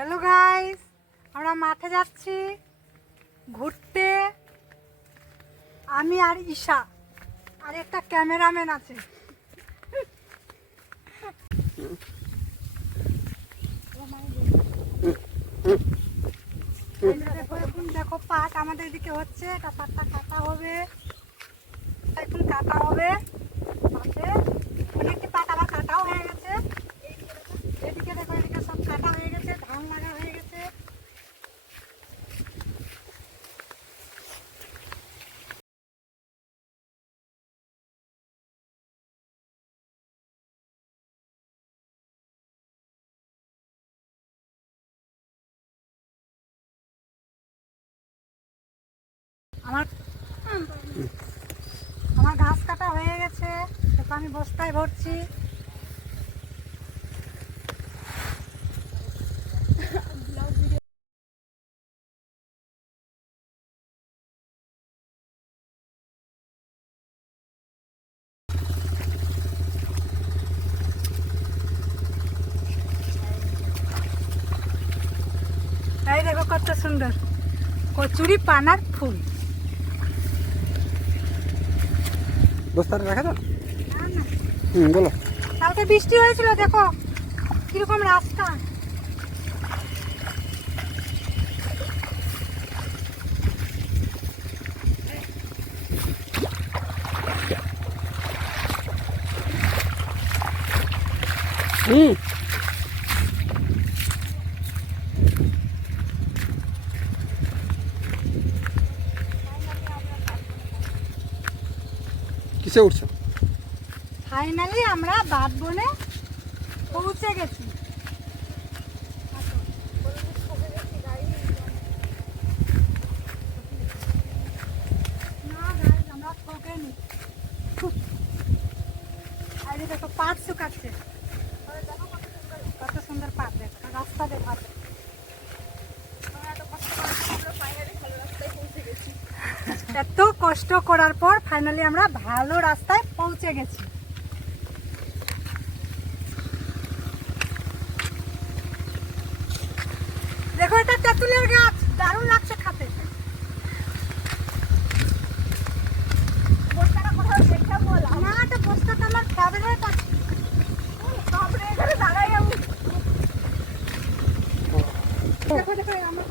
Hello guys, আমরা মাঠে যাচ্ছি ঘুরতে। আমি আর ঈশা আর একটা ক্যামেরাম্যান আছে। দেখো পাট আমাদের দিকে হচ্ছে, এটা পাটটা কাটা হবে, এখন কাটা হবে মাঠে। অনেকটি পাট আবার কাটাও হয়ে গেছে। এদিকে দেখো, এদিকে সব কাটা হয়ে গেছে, ধান লাগা হয়ে গেছে। আমার আমার ঘাস কাটা হয়ে গেছে, সেটা আমি বস্তায় ভরছি। এই দেখো কত সুন্দর কচুরি পানার ফুল। বস্তাটা রাখা তো। না না, বলো। কালকে বৃষ্টি হয়েছিল, দেখো কিরকম রাস্তা। কিসে উঠছো? ফাইনালি আমরা বাদ বনে পৌঁছে গেছি। না guys, আমরা ঠকেনি। আর এই দেখো পাট শুকাচ্ছে, কত সুন্দর পাট, দেখো রাস্তা দেখা। এত কষ্ট করার পর ফাইনালি আমরা ভালো রাস্তায় পৌঁছে গেছি। দেখো এটা তেঁতুলের গাছ, দারুণ লাগছে খাতে। বস্তাটা কোথাও দেখতে বলা না, এটা বস্তাটা আমার ফেভারিট আছে। তারপরে এখানে দাঁড়াই আমি। দেখো দেখো আমার